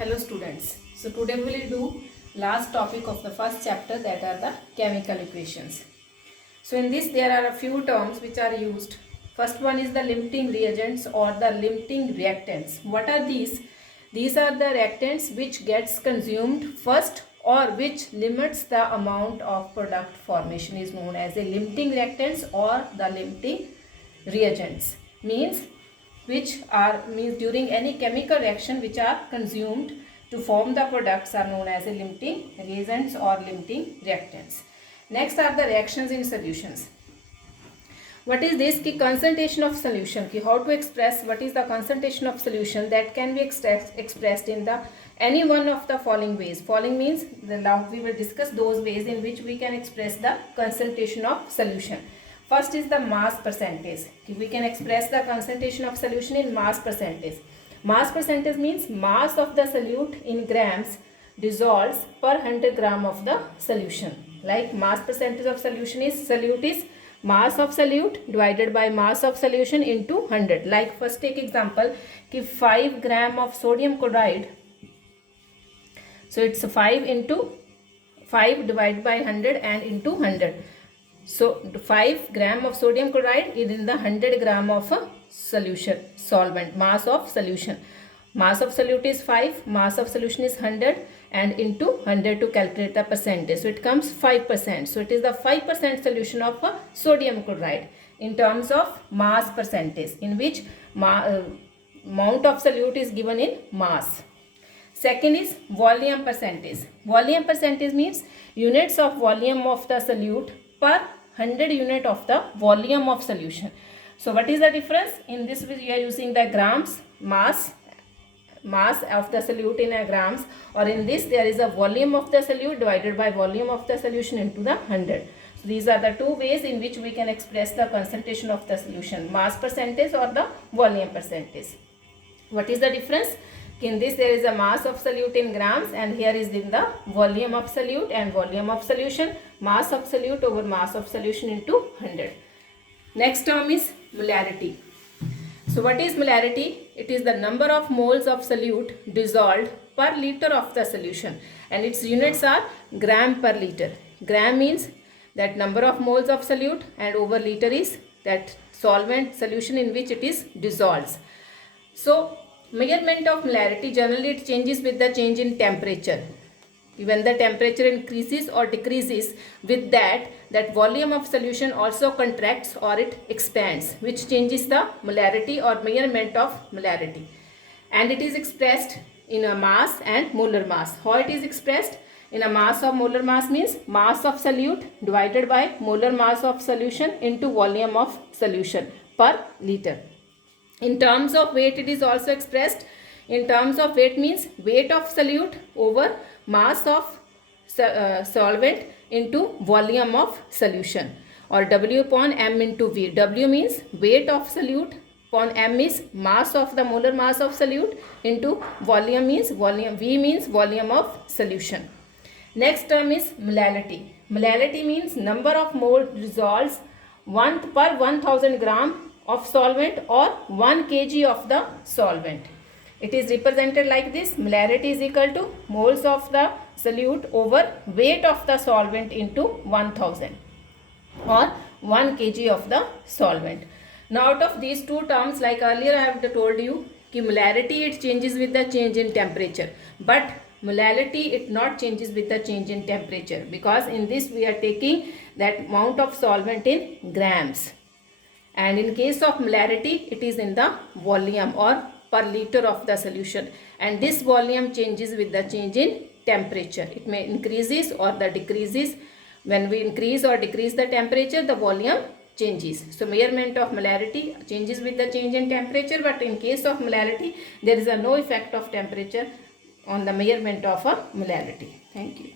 Hello students. So today we will do last topic of the first chapter, that are the chemical equations. So in this there are a few terms which are used. First one is the limiting reagents or the limiting reactants. What are these? These are the reactants which gets consumed first or which limits the amount of product formation is known as a limiting reactants or the limiting reagents. Means during any chemical reaction which are consumed to form the products are known as a limiting reagents or limiting reactants. Next are the reactions in solutions. What is this? Ki concentration of solution. Ki how to express what is the concentration of solution that can be expressed in the any one of the following ways. Following means now we will discuss those ways in which we can express the concentration of solution. First is the mass percentage. We can express the concentration of solution in mass percentage. Mass percentage means mass of the solute in grams dissolves per 100 gram of the solution. Like mass percentage of solution is solute is mass of solute divided by mass of solution into 100. Like first take example कि 5 gram of sodium chloride. So it's 5 into 5 divided by 100 and into 100. So 5 gram of sodium chloride is in the 100 gram of a solution solvent. Mass of solution. Mass of solute is 5, mass of solution is 100 and into 100 to calculate the percentage. So it comes 5%. So it is the 5% solution of a sodium chloride in terms of mass percentage, in which amount of solute is given in mass. Second is volume percentage. Volume percentage means units of volume of the solute per 100 unit of the volume of solution. So what is the difference? In this we are using the grams, mass of the solute in a grams, or in this there is a volume of the solute divided by volume of the solution into the 100. So these are the two ways in which we can express the concentration of the solution, mass percentage or the volume percentage. What is the difference? In this there is a mass of solute in grams and here is in the volume of solute and volume of solution, mass of solute over mass of solution into 100. Next term is molarity. So what is molarity? It is the number of moles of solute dissolved per liter of the solution and its units are gram per liter. Gram means that number of moles of solute and over liter is that solvent solution in which it is dissolves. So measurement of molarity, generally it changes with the change in temperature. When the temperature increases or decreases, with that volume of solution also contracts or it expands, which changes the molarity or measurement of molarity. And it is expressed in a mass and molar mass. How it is expressed? In a mass of molar mass means mass of solute divided by molar mass of solution into volume of solution per liter. In terms of weight it is also expressed. In terms of weight means weight of solute over mass of solvent into volume of solution, or W upon M into V. W means weight of solute upon M is mass of the molar mass of solute into volume means volume, V means volume of solution. Next term is molality. Molality means number of mole dissolves 1 per 1000 gram of solvent or 1 kg of the solvent. It is represented like this. Molarity is equal to moles of the solute over weight of the solvent into 1000 or 1 kg of the solvent. Now out of these two terms, like earlier I have told you, कि molarity it changes with the change in temperature, but molality it not changes with the change in temperature, because in this we are taking that amount of solvent in grams, and in case of molarity it is in the volume or per liter of the solution, and this volume changes with the change in temperature. It may increases or the decreases. When we increase or decrease the temperature, the volume changes. So measurement of molarity changes with the change in temperature, but in case of molarity there is no effect of temperature on the measurement of a molarity. Thank you.